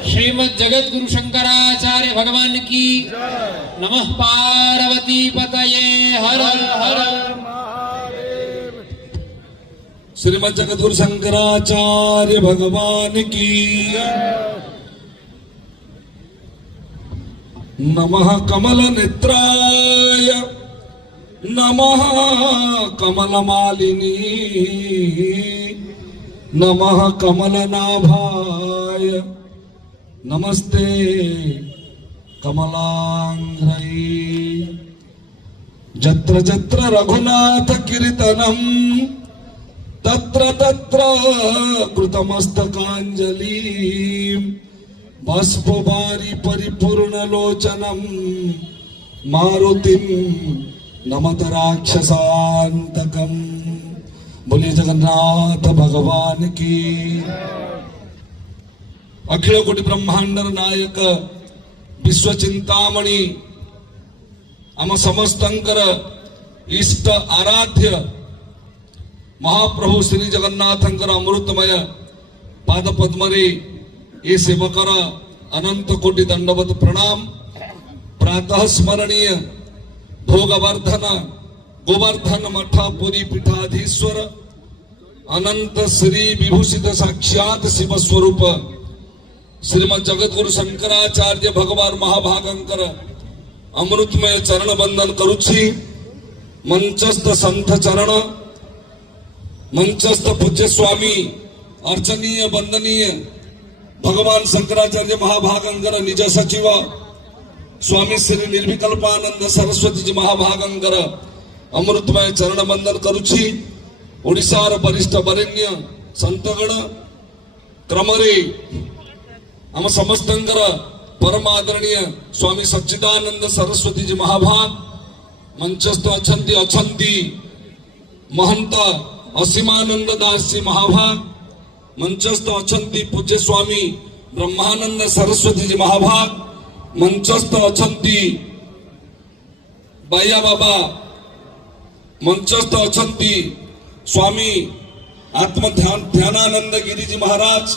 श्रीमद् जगत गुरु शंकराचार्य भगवान की नमः। पार्वती पतये हर हर। श्रीमद् जगत गुरु शंकराचार्य भगवान की नमः। कमल नेत्राय नमः, कमलमालिनी नमः, कमलनाभाय नमस्ते कमलांघ्रै। जत्र जत्र रघुनाथ कीर्तनम् तत्र तत्र कृतमस्तकाञ्जलि। बाष्पवारि परिपूर्णलोचनम् मारुतिं नमत राक्षसान्तकम्। बोलिए जगन्नाथ भगवान की। अखिल कोटि ब्रह्मांडर नायक विश्वचिंतामणी आम समस्तंकर इष्ट आराध्य महाप्रभु श्री जगन्नाथंकर अमृतमय पाद पद्मरे ये सेवकर अनंत कोटि दंडवत प्रणाम। प्रातः स्मरणीय भोगवर्धन गोवर्धन मठ पुरी पीठाधीश्वर अनंत श्री विभूषित साक्षात शिव स्वरूप श्रीमद जगत गुरु शंकराचार्य भगवान महाभागंकर अमृतमय चरण बंदन करुछि। मंचस्थ संत चरण मंचस्थ पूज्य स्वामी अर्चनीय वंदनीय भगवान शंकराचार्य महाभागंकर निज सचिव स्वामी श्री निर्विकल्पानंद सरस्वती जी महाभागंकर अमृतमय चरण बंदन करुछि। ओडिशार वरिष्ठ वरेण्य संतगण क्रमरे आम समस्तंकर परम आदरणीय स्वामी सच्चिदानंद सरस्वती जी महाभाग मंचस्थ अछंती महंत असीमानंद दास जी महाभाग मंचस्थ अछंती पूज्य स्वामी ब्रह्मानंद सरस्वती जी महाभाग मंचस्थ अछंती बाया बाबा मंचस्थ अछंती स्वामी आत्म ध्यानानंद गिरी जी महाराज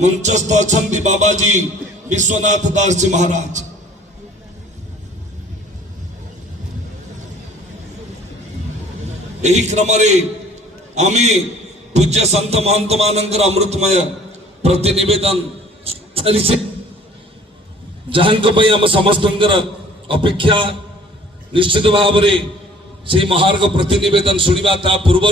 मंचस्थ अछंती बाबाजी विश्वनाथ दास जी महाराज। यही क्रमरे आमी पूज्य संत महंत मानकर अमृतमय प्रतिनिवेदन जहां आम समस्त अपेक्षा निश्चित भाव से महार्ग प्रतिनिवेदन शुणा पूर्व